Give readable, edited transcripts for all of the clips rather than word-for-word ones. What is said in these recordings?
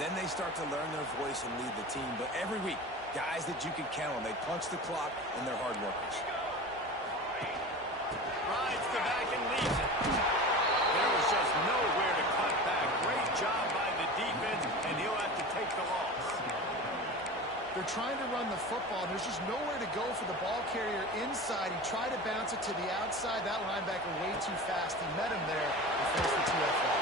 Then they start to learn their voice and lead the team. But every week, guys that you can count on, they punch the clock, and they're hard workers. Rides the back and leaves it. There was just nowhere to cut back. Great job by the defense, and he'll have to take the loss. They're trying to run the football. There's just nowhere to go for the ball carrier inside. He tried to bounce it to the outside. That linebacker way too fast. He met him there and forced the TFL.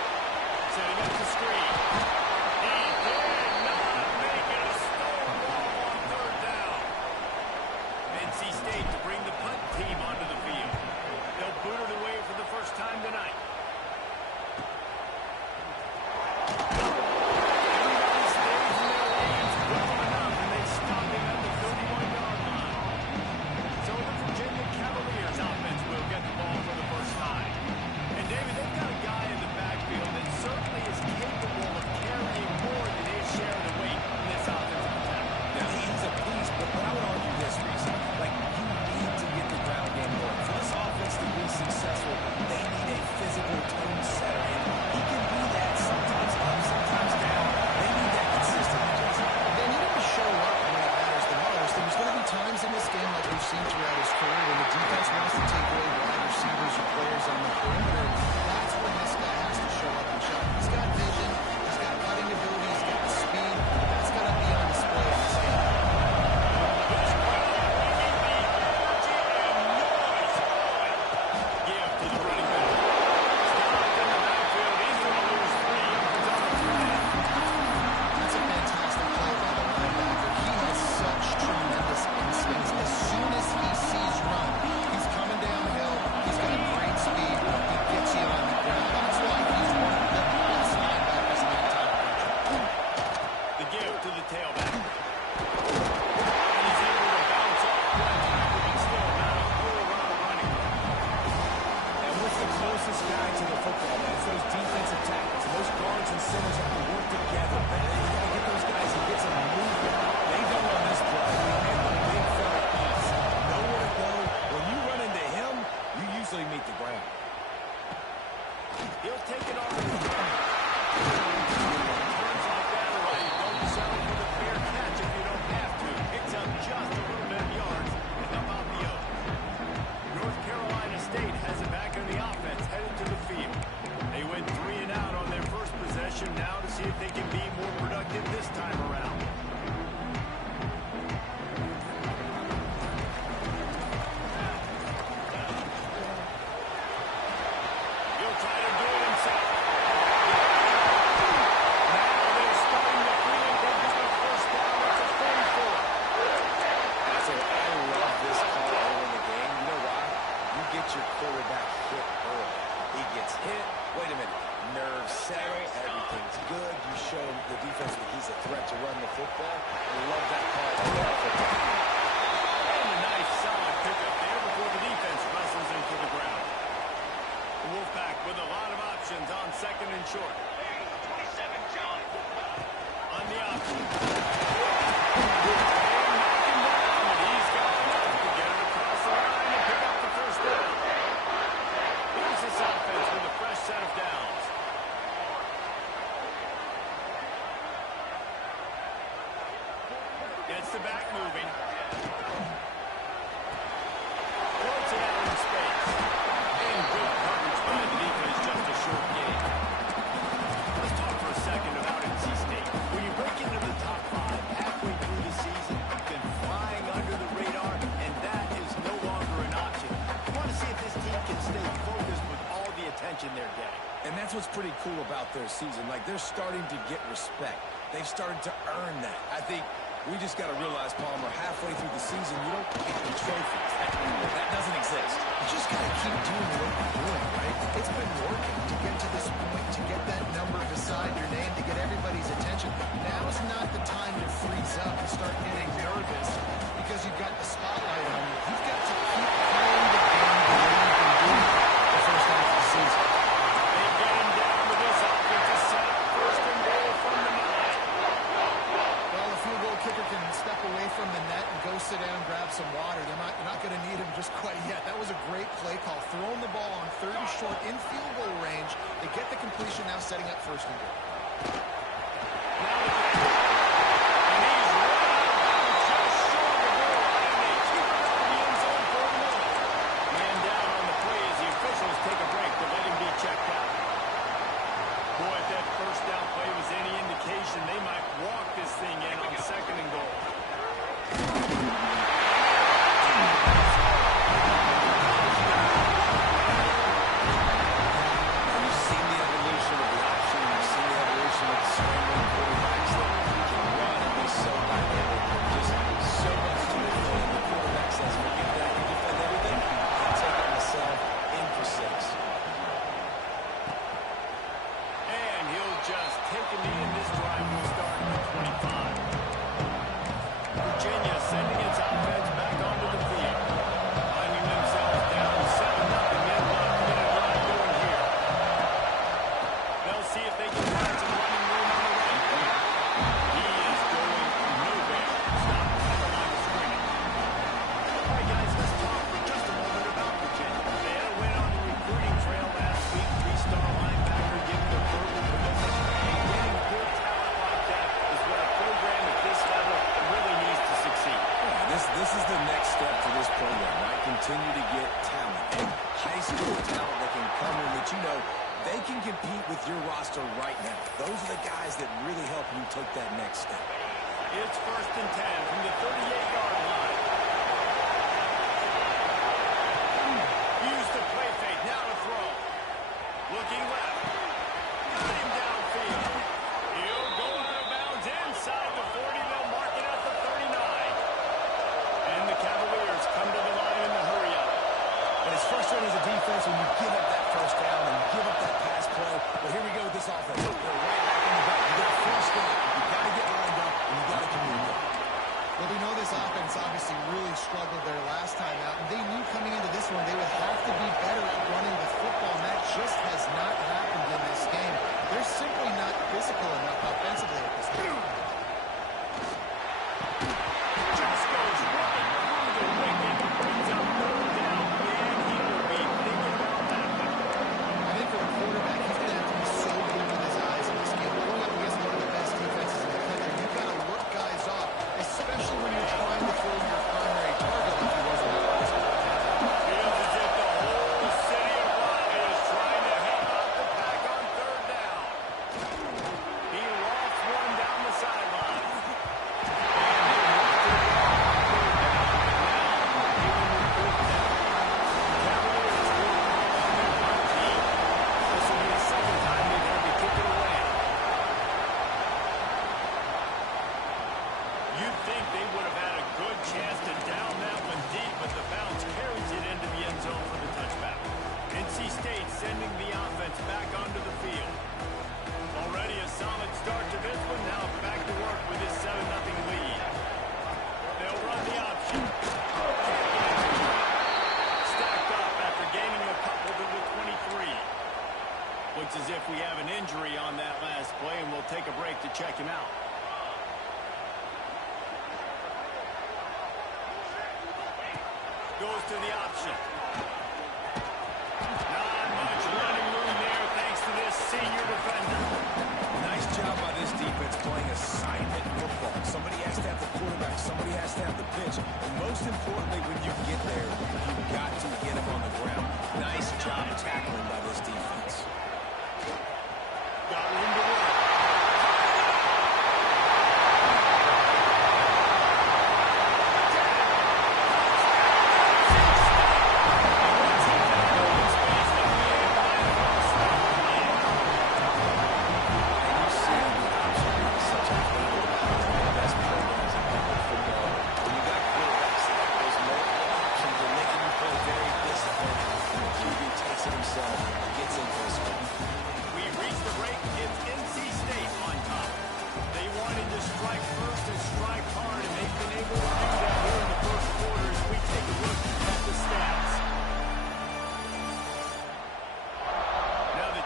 Setting up the screen. He did not make it a stonewall on third down. NC State to bring the punt team onto the field. They'll boot it away for the first time tonight. Gets the back moving. Floats it out in space. And good coverage by the defense, just a short game. Let's talk for a second about NC State. When you break into the top 5 halfway through the season, you've been flying under the radar, and that is no longer an option. You want to see if this team can stay focused with all the attention they're getting. And that's what's pretty cool about their season. Like, they're starting to get respect. They've started to earn that. I think we just got to realize, Palmer, halfway through the season, you don't get the trophies. That doesn't exist. You just got to keep doing what you're doing, right? It's been working to get to this point, to get that number beside your name, to get everybody's attention. Now's not the time to freeze up and start getting nervous because you've got the spotlight on you. You've got to keep playing the game the way you've been doing the first half of the season. They get him down with this offensive setup. First and goal from the 9. Well, the field goal kicker can step away from the net and go sit down and grab some water. They're not going to need him just quite yet. That was a great play call. Throwing the ball on 3rd and short in field goal range. They get the completion, now setting up first and goal. Now the You've seen the evolution of the option. You've seen the evolution of the scrambling quarterbacks that can run and be so dynamic. Just so much to it. And the quarterback says, forget that. You defend everything. I'll take it myself. In for 6. And he'll just take a knee, and this drive will start at the 25. Virginia sending its offense back onto the field. Finding themselves down 7-0. They have a minute drive going here. They'll see if they can find some running room on the right here. He is going nowhere. Stop at the line of scrimmage. All right, guys, let's talk for just a moment about Virginia. They had a win on the recruiting trail last week. 3-star linebacker given a verbal commitment. And getting good talent like that is what a program at this level really needs to succeed. Yeah, this is the next step for this program, right? Continue to get talent and high school talent that can come in that you know they can compete with your roster right now. Those are the guys that really help you take that next step. It's 1st and 10 from the 38-yard line. Used the play fake, now to throw. Looking left. Got him downfield. He'll go out of bounds inside the 40. They'll mark it at the 39. And the Cavaliers come to the line in the hurry-up. And it's frustrating as a defense when you give up that first down and you give up that pass play. But here we go with this offense. They're right back in the back. You got to flush that. You got to get lined up, and you got to communicate. Well, we know this offense obviously really struggled there last time out, and they knew coming into this one they would have to be better at running the football, and that just has not happened in this game. They're simply not physical enough offensively at this point. Just goes right through the wicket. Brings up 3rd down, and he will be thinking about that one. I think for a quarterback, he's going to have to be so good with his eyes in this game. Going up against one of the best defenses in the country, you've got to look guys off, especially when you're trying to throw your primary target like he was in that last one. Feels as if the whole city of Raleigh is trying to help out the pack on 3rd down. He lofts one down the sideline. You'd think they would have had a good chance to down that one deep, but the bounce carries it into the end zone for the touchback. NC State sending the offense back onto the field. Already a solid start to this one. Now back to work with this 7-0 lead. They'll run the option. Stacked up after gaining a couple to the 23. Looks as if we have an injury on that last play, and we'll take a break to check him out. Goes to the option. Not much running room there thanks to this senior defender. Nice job by this defense playing assignment football. Somebody has to have the quarterback. Somebody has to have the pitch. And most importantly, when you get there, you've got to get him on the ground. Nice job tackling by this defense. Got room to run.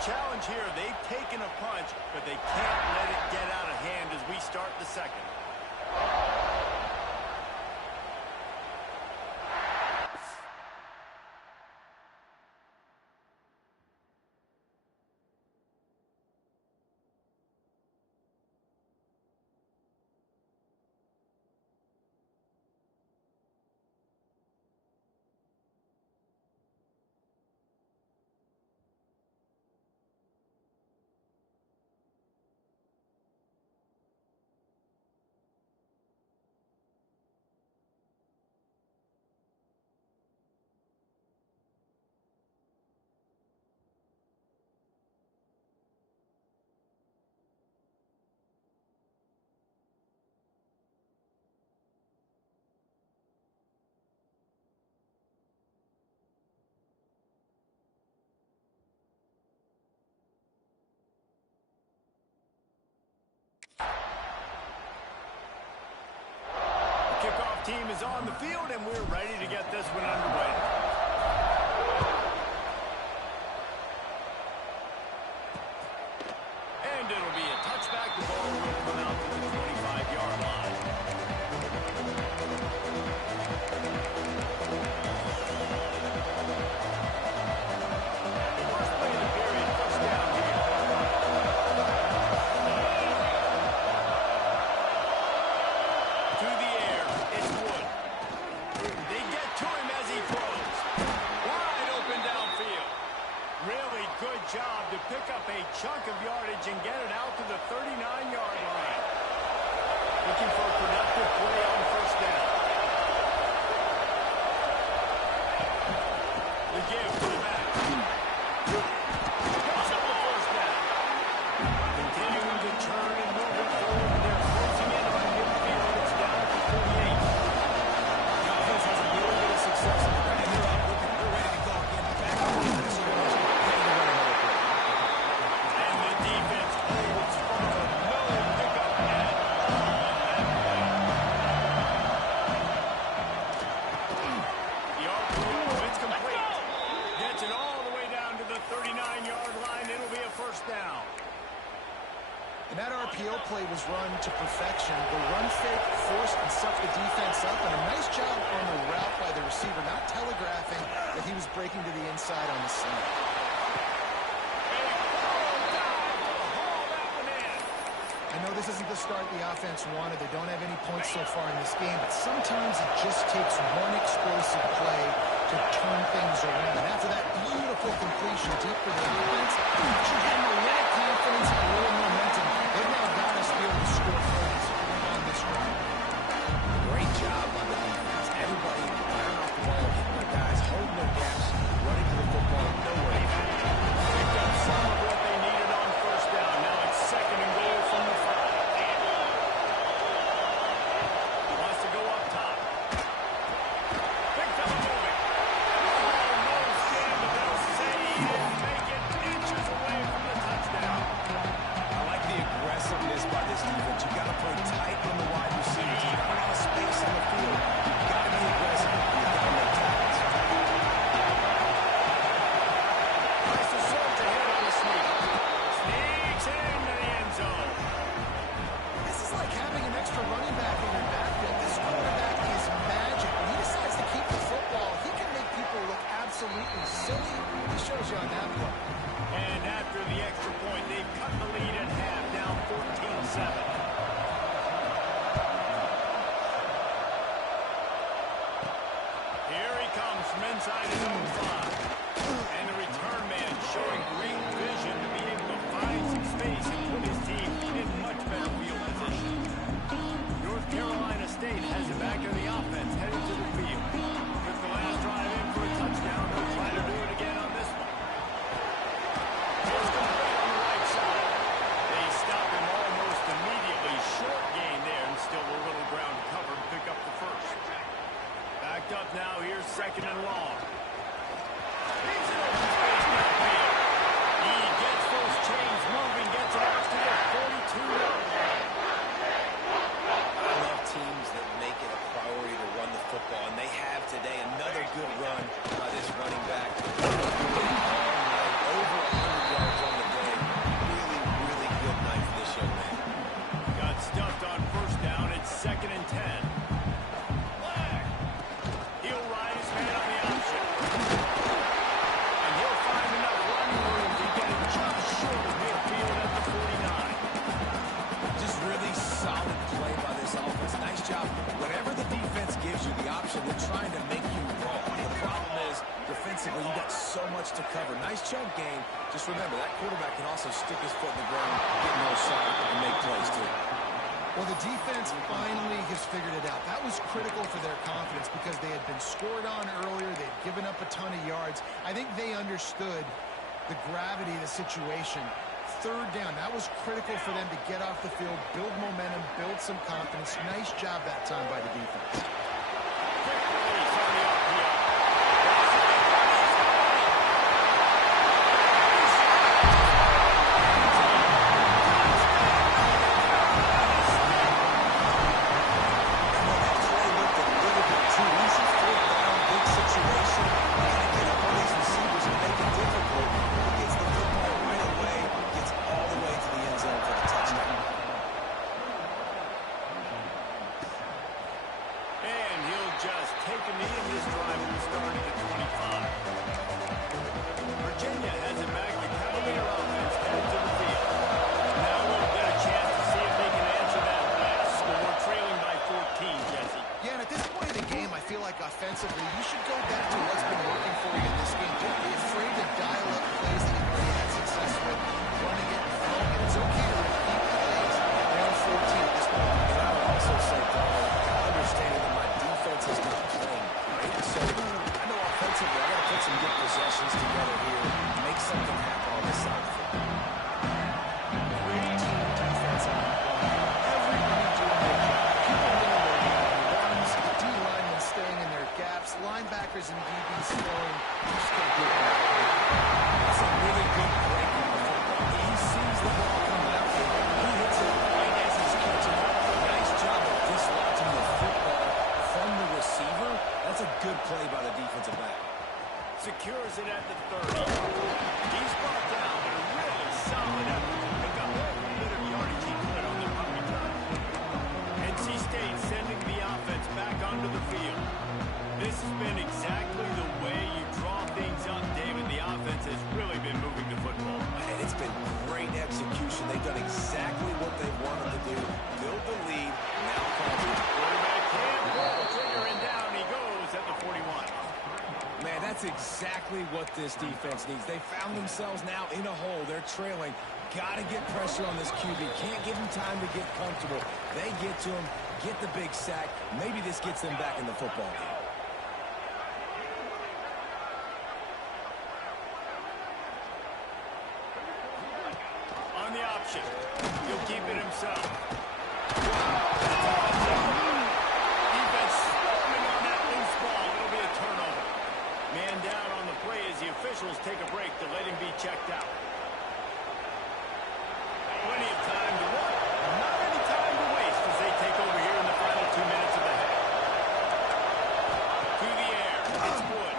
Challenge here, they've taken a punch, but they can't let it get out of hand as we start the second. team is on the field, and we're ready to get this one underway. And it'll be a touchback. The ball will come out to the 25-yard line. The first play of the period, first down here. To the air, it's Wood. They get to him as he throws. Wide open downfield. Really good job to pick up a chunk of yardage and get it out to the 39-yard line. Looking for a productive play on first down. The give to the back. Picks up the first down. Continuing to turn and move it forward. They're closing in on midfield. It's down to 38. The offense has a little bit of success in the back, and they're out looking. They're ready to go again. Back up in this situation. Ready to run another play. And the defense holds firm. No pickup at all on that play. The RPO, it's complete. Gets it all the way down to the 39-yard line. It'll be a first down. And that RPO play was run to perfection. The run fake forced and sucked the defense up, and a nice job on the route by the receiver, not telegraphing that he was breaking to the inside on the slant. I know this isn't the start the offense wanted. They don't have any points so far in this game, but sometimes it just takes one explosive play to turn things around. And after that beautiful completion deep for the offense, it should give them a little confidence and a little momentum. They've now got us to be able to score points on this drive. Great job on the defense. Everybody firing off the ball, hitting their guys, holding their gaps, running to the football, nowhere. Picked up some of what they needed on first down. Now it's second and goal from the 5. Wants to go up top. Big fella moving. Oh, no stand, but they'll say he didn't make it inches away from the touchdown. I like the aggressiveness by this defense. You got to play tight on the wide receivers. You got a lot of space on the field. You got to be aggressive. You got to make tackles. Tries to surge ahead on the sneak. Sneaks into the end zone. This is like having an extra running back in your backfield. This quarterback is magic. When he decides to keep the football, he can make people look absolutely silly. He shows you on that play. And after the extra point, they've cut the lead at half, down 14-7. Here he comes from inside his own 5. And the return man showing great vision to be able to find some space and put his team in much better field position. North Carolina State has it back on the offense, headed to the field. Took the last drive in for a touchdown. They'll try to do it again on this one. Here's complete on the right side. They stop him almost immediately. Short gain there, and still a little ground to cover to pick up the first. Backed up now. Here's second and long. Leaves it open space downfield. He gets those chains moving, gets it out to the 42-yard line. I love teams that make it a priority to run the football, and they have today another good run by this running back. Over 100 yards on the day. Really, really good night for this young man. Got stuffed on first down. It's second and 10. Flag. He'll ride his man on the option. And he'll find enough running room to get it just short of midfield at the 49. Just really solid play by this offense. Nice job. Whatever the defense gives you the option, they're trying to make you roll. The problem is, defensively, you got so much to cover. Nice chunk game. Just remember, that quarterback can also stick his foot in the ground, get more side, and make plays, too. Well, the defense finally has figured it out. That was critical for their confidence because they had been scored on earlier. They'd given up a ton of yards. I think they understood the gravity of the situation. Third down, that was critical for them to get off the field, build momentum, build some confidence. Nice job that time by the defense. Quick release on the RPO. And he'll just take a knee, and this drive will start at the 25. Virginia has it back. The Cavalier offense headed to the field. Now we'll get a chance to see if they can answer that last score, trailing by 14, Jesse. Yeah, and at this point in the game, I feel like offensively, you should go back to what's been working for you in this game. Don't be afraid to dial up plays that you've already had success with, running it and throwing it. It's okay to repeat plays. They're on 14 at this point. And I would also say, Paul, understanding that my defense is not playing great, so I know offensively I got to put some good possessions together here, make something happen on this side of the football. Great team defense on that one. Everybody doing their job. People winning their runs, D linemen staying in their gaps, linebackers and DBs throwing. You just can't do that. That's a really good break on the football. He sees the ball coming out there. He hits it right as he's catching it. Nice job of dislodging the football from the receiver. That's a good play by the defensive back. Secures it at the 30. He's brought down, but a really solid effort to pick up a bit of yardage he could on the punt return. NC State sending the offense back onto the field. This has been exactly the way you draw things up, David. The offense has really been moving the football. And it's been great execution. They've done exactly what they wanted to do. Build the lead. Now Quarterback can't pull the trigger, and down he goes at the 41. man, that's exactly what this defense needs. They found themselves now in a hole. They're trailing. Got to get pressure on this QB. Can't give him time to get comfortable. They get to him, get the big sack. Maybe this gets them back in the football game. On the option. He'll keep it himself. Defense swarming on that loose ball. It'll be a turnover. Man down on the play as the officials take a break to let him be checked out. Plenty of time to run. Not any time to waste as they take over here in the final 2 minutes of the half. To the air. It's Wood.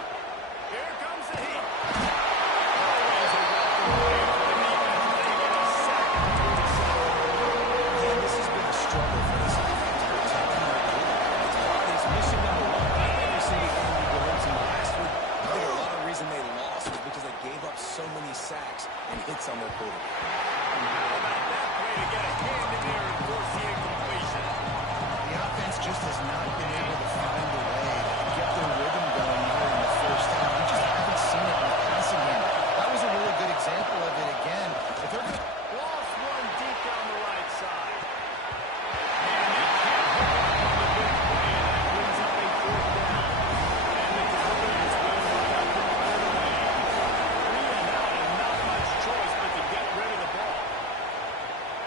Here comes the heat. Always a welcome play for the defense. They get a sack at the 27. Yeah, this has been a struggle for this offense, protecting their quarterback. It's part of his mission number one. Every single game we go into last week, I think a lot of the reason they lost was because they gave up so many sacks and hits on their quarterback. How about that play to get a hand in there and force the incompletion? The offense just has not been able to find a way to get their rhythm going here in the first half. We just haven't seen it in the passing game. That was a really good example of it again. If they're going to Lost one deep down the right side. And they can't hold on the big play, and that brings up a 4th down. And the Cavaliers will look out to put it away. 3 and out, and not much choice but to get rid of the ball.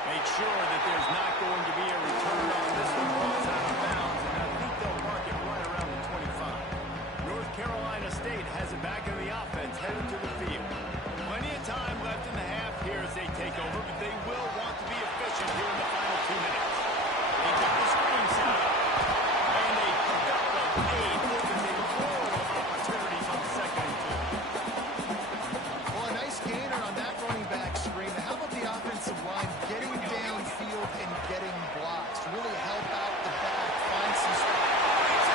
Make sure that there's not going to be a return on this one. Ball's out of bounds, and I think they'll mark it right around the 25. North Carolina State has it back in the offense, headed to the field. Plenty of time left in the half here as they take over, but they will want to be efficient here in the final 2 minutes. They got the screen set up, and they pick up the lead. Opens a world of opportunities on 2nd and 2. Well, a nice gainer on that running back screen. How about the offensive line getting downfield and getting blocks to really help out the back, find some space.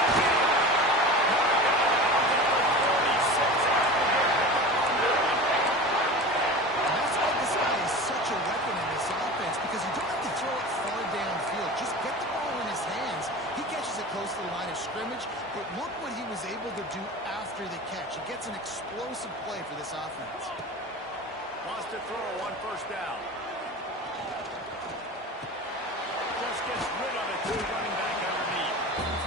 And that's why this guy is such a weapon in this offense, because you don't have to throw it far downfield. Just get the ball in his hands. He catches it close to the line of scrimmage, but look what he was able to do after the catch. He gets an explosive play for this offense. Wants to throw on 1st down. Just gets rid of it to the running back underneath.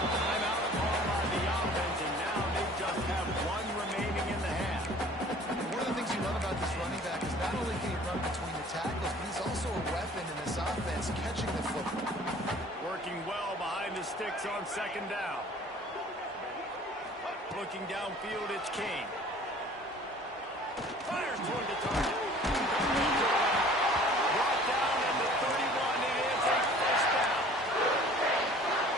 Timeout called by the offense, and now they just have 1 remaining in the half. One of the things you love about this running back is not only can he run between the tackles, but he's also a weapon in this offense, catching the football. Working well behind the sticks on 2nd down. Looking downfield, it's King. Fires toward the target. Brought down at the 31. It is a 1st down.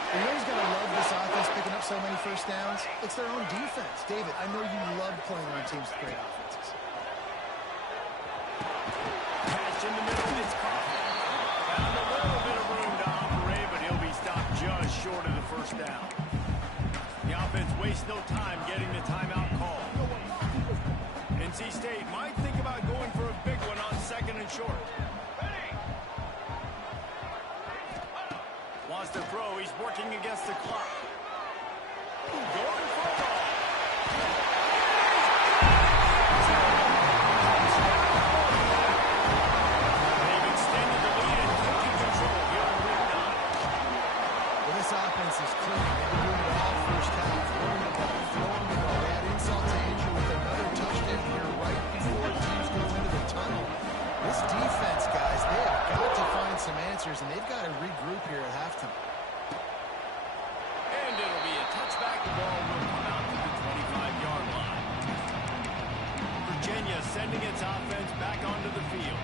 You always got to love this offense picking up so many first downs. It's their own defense. David, I know you love playing on teams with great offenses. Pass in the middle, it's caught. Found a little bit of room to operate, but he'll be stopped just short of the 1st down. getting the timeout call. NC State might think about going for a big one on 2nd and short. Wants to throw. He's working against the clock. Going for a ball. They've extended the lead and taking control here in week 9. Well, this offense is clicking. They've been doing it all first half. Throwing the ball, throwing the ball. They had insult to injury with another touchdown here right before teams go into the tunnel. This defense, guys, they have got to find some answers, and they've got to regroup here at halftime. And it'll be a touchback. The ball will come out to the 25-yard line. Virginia sending its offense back onto the field.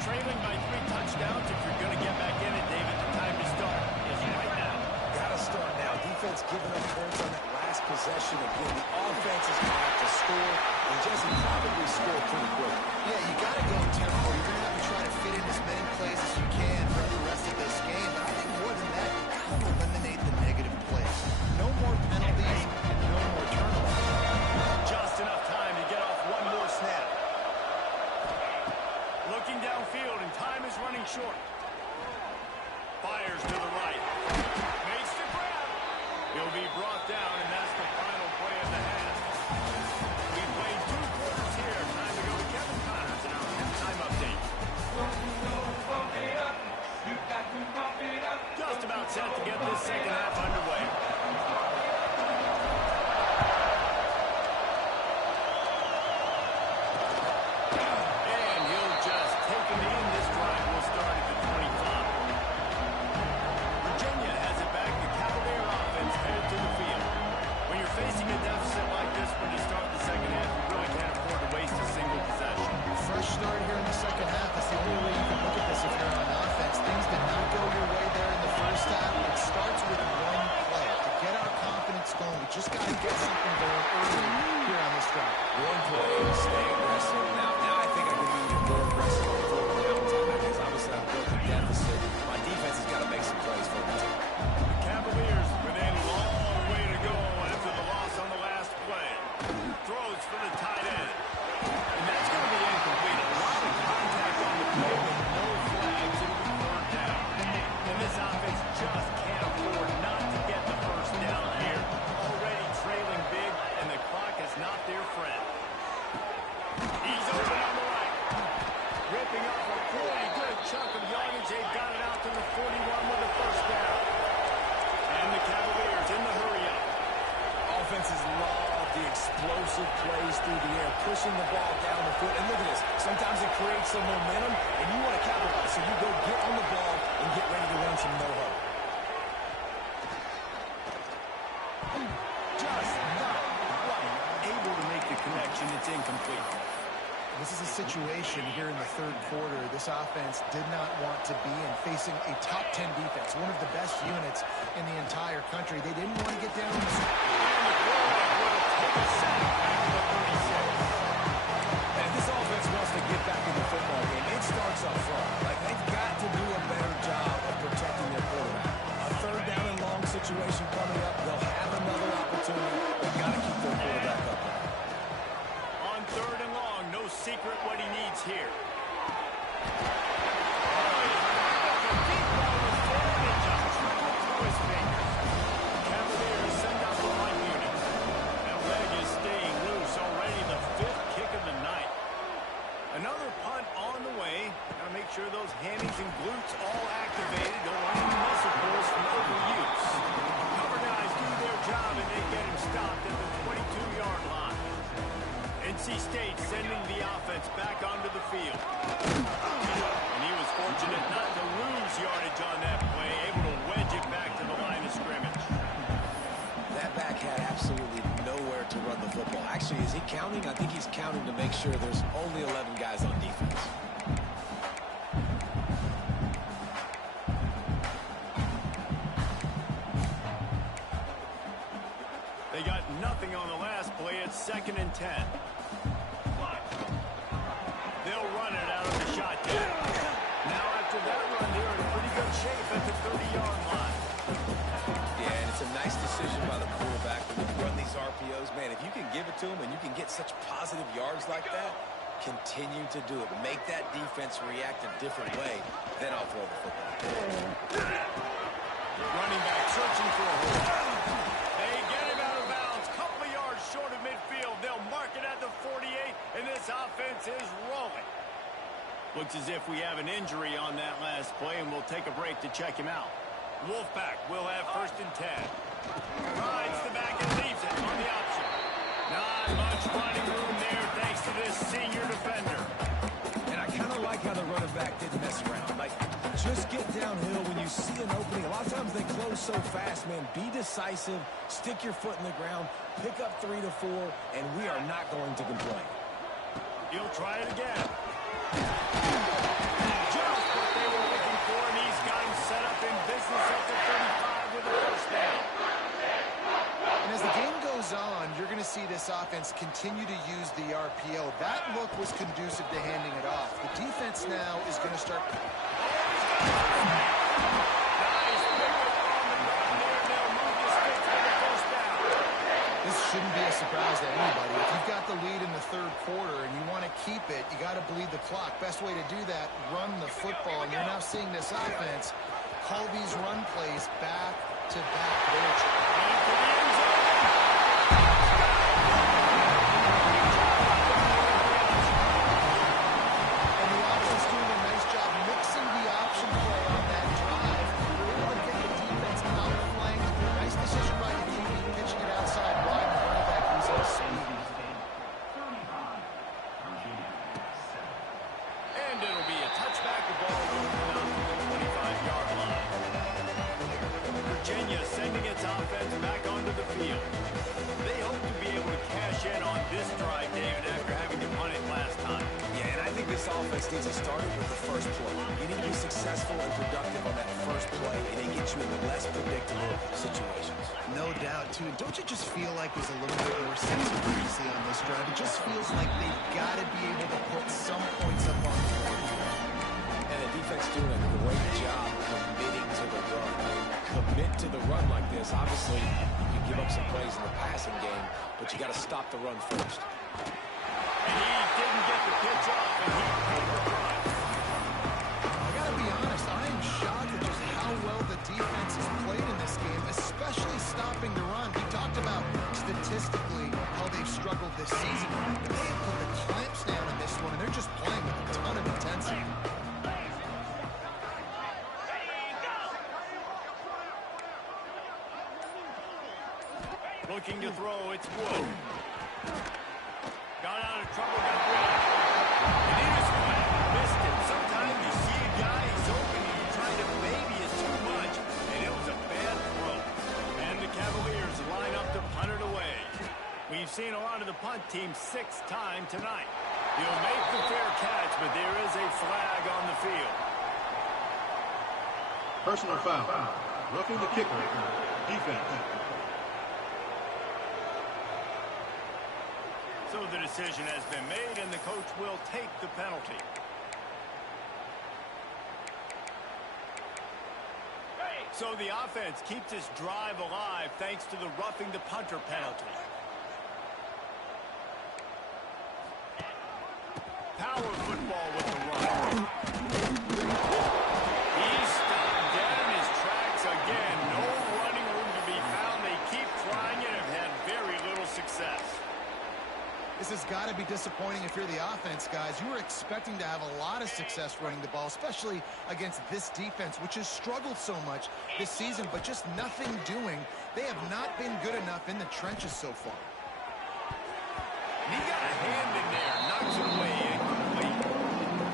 Trailing by 3 touchdowns. If you're going to get back in it, David, the time to start is right now. Got to start now. Defense giving up points on that last possession. Again, the offense is going to have to score, and Jesse probably score pretty quick. Yeah, you got to go tempo. You're going to have to try to fit in as many plays as you can for the rest of this game. But I think more than that, you got to eliminate the negative plays. No more penalties, no more turnovers. Just enough time to get off one more snap. Looking downfield, and time is running short. Fires to the right. Makes the grab. He'll be brought down, and that's the final play of the half. We played 2 quarters here. Time to go to Kevin Connors in our halftime update. Just about set to get this second half underway. And he'll just take him in. This drive will start at the 25. Virginia has it back. The Cavalier offense headed to the field. When you're facing a deficit like this when you start the second half, you really can't afford to waste a single possession. Fresh start here in the second half. That's the only way you can look at this if you're on offense. Things did not go your way there in the first half. It starts with one play. To get our confidence going, we just got to get something going early here on this drive. One play, stay aggressive. Now I think I can be even more aggressive on fourth down time because obviously I've built a deficit. My defense has got to make some plays for me. The Cavaliers with a long way to go after the loss on the last play. Throws for the tight end. And that's going to be incomplete. A lot of contact on the play with no flags. It'll be 3rd down. And this offense just can't afford not to get the first down here. Already trailing big, and the clock is not their friend. He's open on the right. Ripping off a pretty good chunk of yardage. They've got it out to the 41 with the first down. And the Cavaliers in the hurry-up. Offenses love the explosive plays through the air, pushing the ball down the field. And look at this. Sometimes it creates some momentum, and you want to capitalize. So you go get on the ball and get ready to run some no-huddle. Just not quite able to make the connection. It's incomplete. This is a situation here in the 3rd quarter this offense did not want to be in, facing a top 10 defense, one of the best units in the entire country. They didn't want to get down in the And if this offense wants to get back in the football game, it starts up front. Like, they've got to do a better job of protecting their quarterback. A 3rd down and long situation coming up. They'll have another opportunity. They've got to keep their quarterback up. On 3rd and long, no secret what he needs here. Cavaliers send out the line unit. That leg is staying loose already, the 5th kick of the night. Another punt on the way. Got to make sure those hammies and glutes all activated. Don't want any muscle pulls from overuse. Cover guys do their job, and they get him stopped at the 22-yard line. NC State sending the offense back onto the field. And he was fortunate not to lose yardage on that play, able to wedge it back to the line of scrimmage. That back had absolutely nowhere to run the football. Actually, is he counting? I think he's counting to make sure there's only 11 guys on defense. They got nothing on the last play. It's 2nd and 10. They'll run it out of the shotgun. Now after that run, they're in pretty good shape at the 30-yard line. Yeah, and it's a nice decision by the quarterback when you run these RPOs. Man, if you to them and you can get such positive yards like that, continue to do it. Make that defense react a different way, then I'll throw the football. Running back searching for a hole. They get him out of bounds. Couple of yards short of midfield. They'll mark it at the 48, and this offense is rolling. Looks as if we have an injury on that last play, and we'll take a break to check him out. Wolfpack will have 1st and 10. Rides the back and leaves it on the option. Not much running room there thanks to this senior defender. And I kind of like how the running back didn't mess around. Like, just get downhill when you see an opening. A lot of times they close so fast, man. Be decisive, stick your foot in the ground, pick up 3 to 4, and we are not going to complain. He'll try it again. Just what they were looking for, and he's got him set up in business at the 35 with a 1st down. And as the game goes on, you're going to see this offense continue to use the RPO. That look was conducive to handing it off. The defense now is going to start... Nice pickup on the run there. They'll move the sticks for the 1st down. This shouldn't be a surprise to anybody. If you've got the lead in the 3rd quarter and you want to keep it, you got to bleed the clock. Best way to do that, run the football. And you're now seeing this offense call these run plays back to back. And the offense doing a nice job mixing the option play on that drive. They're able to get the defense outflanked. Nice decision by the QB, pitching it outside wide. The running back using his speed. And it'll be a touchback. The ball rolling out to the 25-yard line. Virginia sending its offense back onto the field. They hope to be able to cash in on this drive, David, after having to punt it last time. Yeah, and I think this offense needs to start it with the first play. You need to be successful and productive on that first play, and it gets you in less predictable situations. No doubt, too. Don't you just feel like there's a little bit more sense of urgency on this drive? It just feels like they've got to be able to put some points up on the board. And the defense doing a great job committing to the run. Commit to the run like this. Obviously, you can give up some plays in the passing game, but you got to stop the run first. And he didn't get the pitch off, and he paid the price. I got to be honest, I am shocked at just how well the defense has played in this game, especially stopping the run. We talked about statistically how they've struggled this season. They have put the clamps down in this one, and they're just playing with a ton of intensity. Looking to throw, it's Wood. Got out of trouble, got rid of it. And he was flat, missed it. Sometimes you see a guy, he's open, and you try to maybe it's too much, and it was a bad throw. And the Cavaliers line up to punt it away. We've seen a lot of the punt team 6th time tonight. He'll make the fair catch, but there is a flag on the field. Personal foul. Roughing the kicker. Defense. So the decision has been made, and the coach will take the penalty. So the offense keeps this drive alive thanks to the roughing the punter penalty. Power football with the run. He's stopped dead in his tracks again. No running room to be found. They keep trying it and have had very little success. This has got to be disappointing if you're the offense, guys. You were expecting to have a lot of success running the ball, especially against this defense, which has struggled so much this season, but just nothing doing. They have not been good enough in the trenches so far. He got a hand in there, knocks it away, incomplete.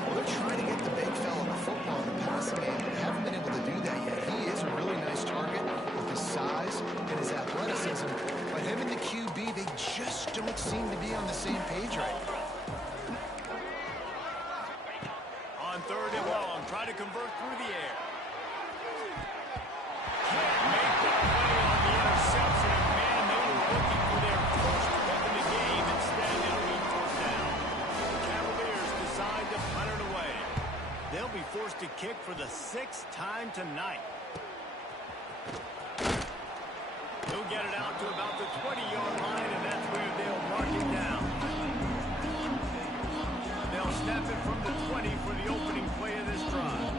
Well, they're trying to get the big fella the football in the passing game, but they haven't been able to do that yet. He is a really nice target with his size and his athleticism, but him and the QB, they just don't seem to be on the same page right now. On 3rd and long, try to convert through the air. Can't make the play on the interception, and man, they were looking for their first pick in the game. Instead, it'll be 4th down. The Cavaliers decide to punt it away. They'll be forced to kick for the 6th time tonight. He'll get it out to about the 20-yard line, and that's where they'll mark second down. They'll snap it from the 20 for the opening play of this drive.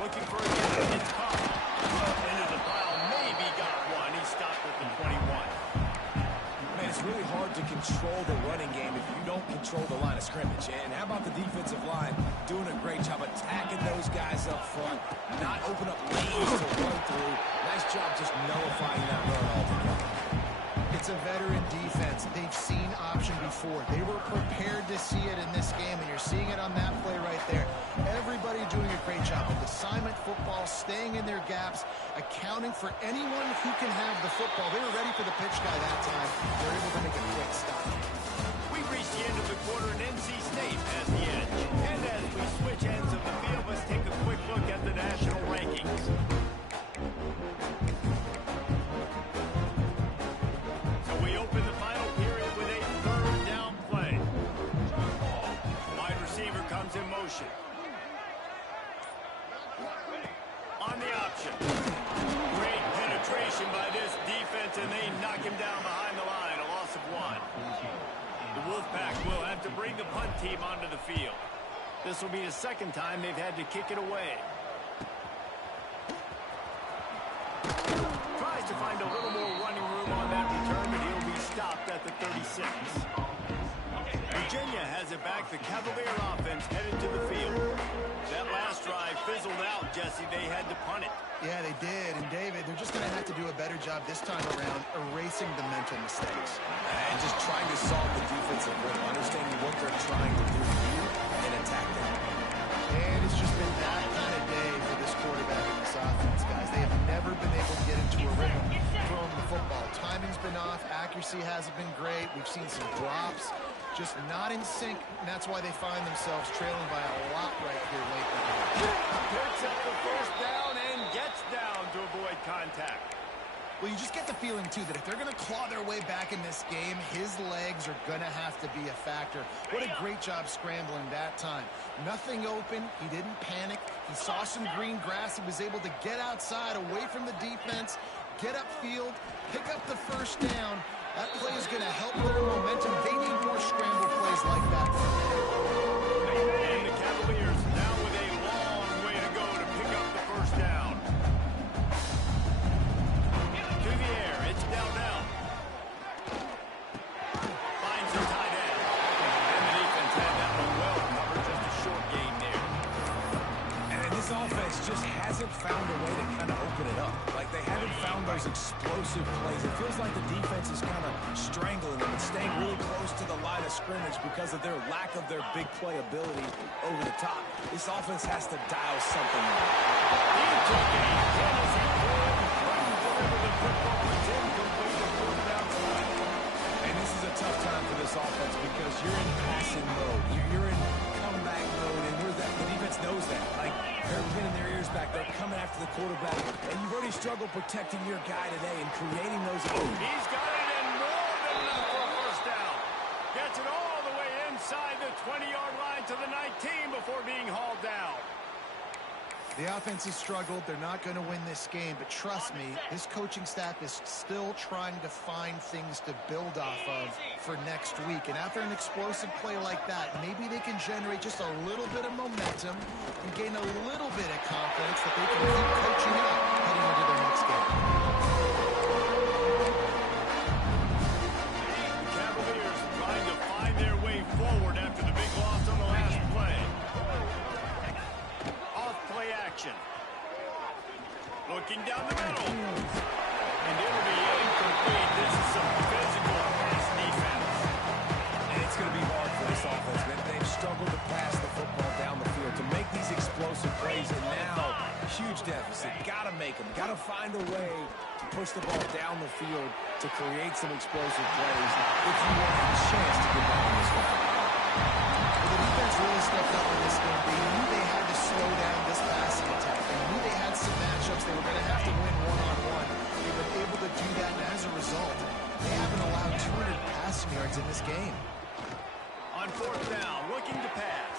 Looking for a get. It's caught. Into the pile. Maybe got one. He stopped at the 21. Man, it's really hard to control the running game if you don't control the line of scrimmage. And how about the defensive line doing a great job attacking those guys up front, not open up lanes to run through. Nice job just nullifying that run altogether. It's a veteran defense. They've seen option before. They were prepared to see it in this game, and you're seeing it on that play right there. Everybody doing a great job of assignment football, staying in their gaps, accounting for anyone who can have the football. They were ready for the pitch guy that time. They're able to make a quick stop. We've reached the end of the quarter, and NC State has the edge. And as we switch ends of the field, let's take a quick look at the national rankings. So we open the final period with a third down play. Wide receiver comes in motion. On the option. Great penetration by this defense, and they knock him down behind the line. A loss of one. The Wolfpack will have to bring the punt team onto the field. This will be the second time they've had to kick it away. Tries to find a little more running room on that return, but he'll be stopped at the 36. Virginia has it back. The Cavalier offense headed to the field. That last drive fizzled out, Jesse. They had to punt it. Yeah, they did. And, David, they're just going to have to do a better job this time around erasing the mental mistakes. And just trying to solve the defensive rhythm, understanding what they're trying to do here and attack them. And it's just been that kind of day for this quarterback and this offense, guys. They have never been able to get into a rhythm throwing the football. Timing's been off. Accuracy hasn't been great. We've seen some drops. Just not in sync, and that's why they find themselves trailing by a lot right here late in the game. Picks up the first down and gets down to avoid contact. Well, you just get the feeling, too, that if they're going to claw their way back in this game, his legs are going to have to be a factor. What a great job scrambling that time. Nothing open. He didn't panic. He saw some green grass. He was able to get outside, away from the defense, get upfield, pick up the first down. That play is going to help their momentum. They need more scramble plays like that. And the Cavaliers now with a long way to go to pick up the first down. To the air. It's now. Finds the tight end. And the defense had that one well covered. Just a short gain there. And this offense just hasn't found a way to kind of open it up. Like they haven't found those explosive plays. It feels like the defense is kind of strangling them and staying really close to the line of scrimmage because of their lack of their big play ability over the top. This offense has to dial something up. He took a hit as he pulled. Delivered the football. It's incomplete. The fourth down play. And this is a tough time for this offense because you're in passing mode. You're in comeback mode, and the defense knows that. Like, they're pinning their ears back. They're coming after the quarterback. And you've already struggled protecting your guy today and creating those. He's got it in more than enough for a first down. Gets it all the way inside the 20-yard line to the 19 before being hauled down. The offense has struggled. They're not going to win this game. But trust me, this coaching staff is still trying to find things to build off of for next week. And after an explosive play like that, maybe they can generate just a little bit of momentum and gain a little bit of confidence that they can keep coaching up heading into their next game. The Cavaliers trying to find their way forward after the big loss on the last play. Off-play action. Looking down the middle. And it'll be incomplete. This is some physical pass defense. And it's going to be hard for this offense, man. They've struggled to pass the football down the field, to make these explosive plays, and now, huge deficit. Got to make them. Got to find a way to push the ball down the field to create some explosive plays if you want a chance to get back in this fight. Well, the defense really stepped up in this game. They knew they had to slow down this passing attack. They knew they had some matchups they were going to have to win one-on-one. They were able to do that, and as a result, they haven't allowed 200 passing yards in this game. On fourth down, looking to pass.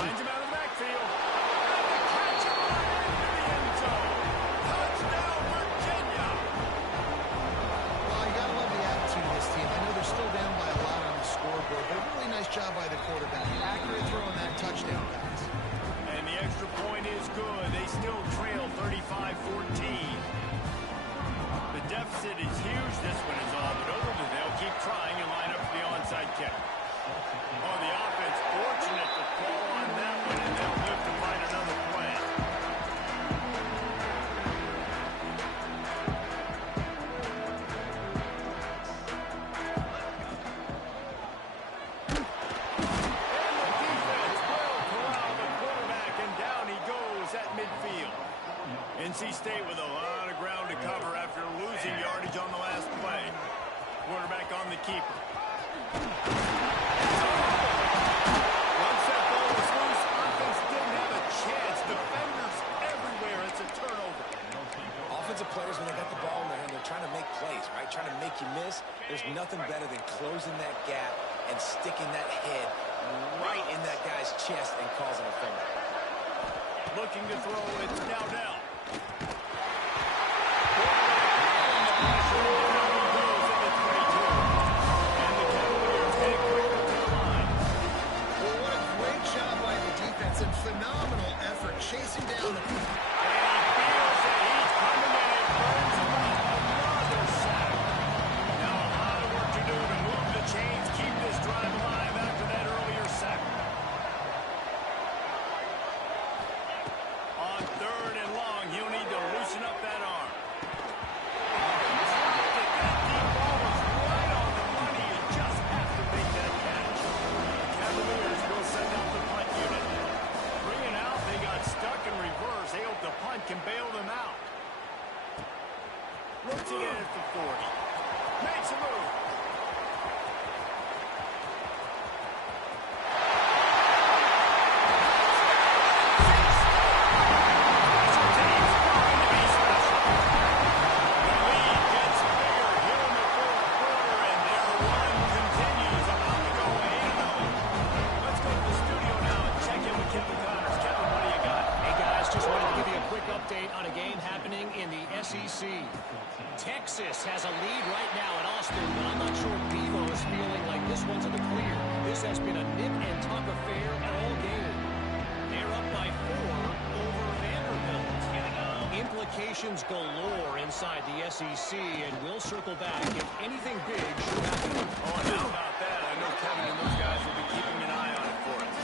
Finds him out of the backfield. And the catch into the end zone. Touchdown, Virginia. Well, you got to love the attitude of this NC State with a lot of ground to cover after losing yardage on the last play. Quarterback on the keeper. Once that ball was loose, offense didn't have a chance. Defenders everywhere. It's a turnover. Offensive players, when they got the ball in their hand, they're trying to make plays, right? Trying to make you miss. There's nothing better than closing that gap and sticking that head right in that guy's chest and causing a fumble. Looking to throw, it's now down. Well, what a great job by the defense and phenomenal effort chasing down the... can bail them out. Looks it in at the 40. Makes a move. On a game happening in the SEC. Texas has a lead right now at Austin, but I'm not sure Bevo is feeling like this one's in the clear. This has been a nip and tuck affair all game. They're up by 4 over Vanderbilt. Implications galore inside the SEC, and we'll circle back if anything big should happen. Oh, and how about that? I know Kevin and those guys will be keeping an eye on it for us.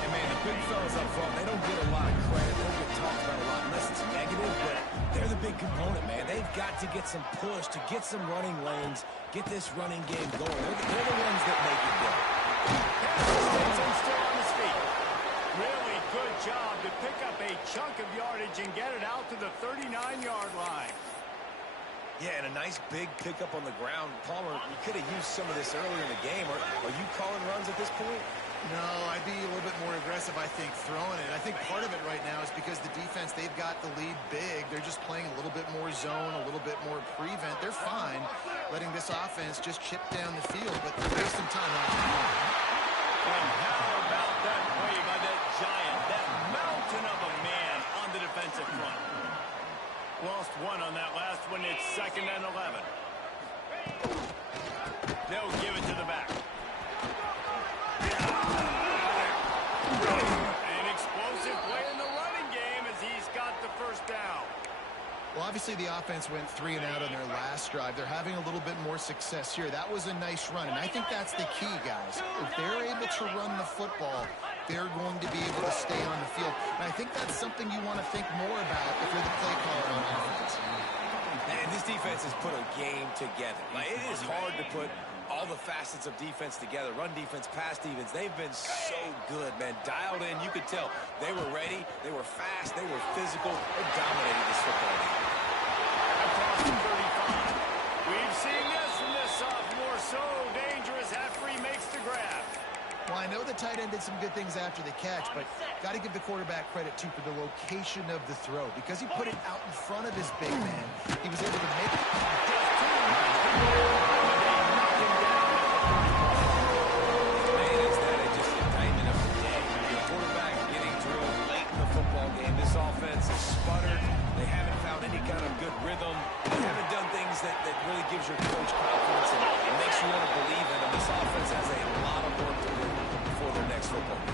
And man, the big fellas up front, they don't get a lot of credit. They don't get talked about a lot unless it's negative, but they're the big component, man. They've got to get some push, to get some running lanes, get this running game going. They're the ones that make it go. Stetson still on his feet. Really good job to pick up a chunk of yardage and get it out to the 39-yard line. Yeah, and a nice big pickup on the ground. Palmer, you could have used some of this earlier in the game. Are you calling runs at this point? No, I'd be a little bit more aggressive, I think, throwing it. I think part of it right now is because the defense, they've got the lead big. They're just playing a little bit more zone, a little bit more prevent. They're fine letting this offense just chip down the field, but they're wasting time on it. And how about that play by that giant, that mountain of a man on the defensive front? Lost one on that last one. It's 2nd and 11. They'll give it to the back. An explosive play in the running game as he's got the first down. Well, obviously the offense went 3 and out on their last drive. They're having a little bit more success here. That was a nice run, and I think that's the key, guys. If they're able to run the football, they're going to be able to stay on the field. And I think that's something you want to think more about if you're the play caller on offense. And this defense has put a game together. Like, it is hard to put all the facets of defense together. Run defense, pass defense. They've been so good, man. Dialed in. You could tell they were ready. They were fast. They were physical. They dominated this football game. Across the 35. We've seen this from this sophomore. So dangerous after he makes the grab. Well, I know the tight end did some good things after the catch, but got to give the quarterback credit, too, for the location of the throw. Because he put it out in front of his big man, he was able to make it. Man, is that just an indictment of the day. Your quarterback getting drilled late in the football game. This offense has sputtered. They haven't found any kind of good rhythm. They haven't done things that really gives your coach confidence and makes you want to believe in them. This offense has a lot of work to do before their next football game.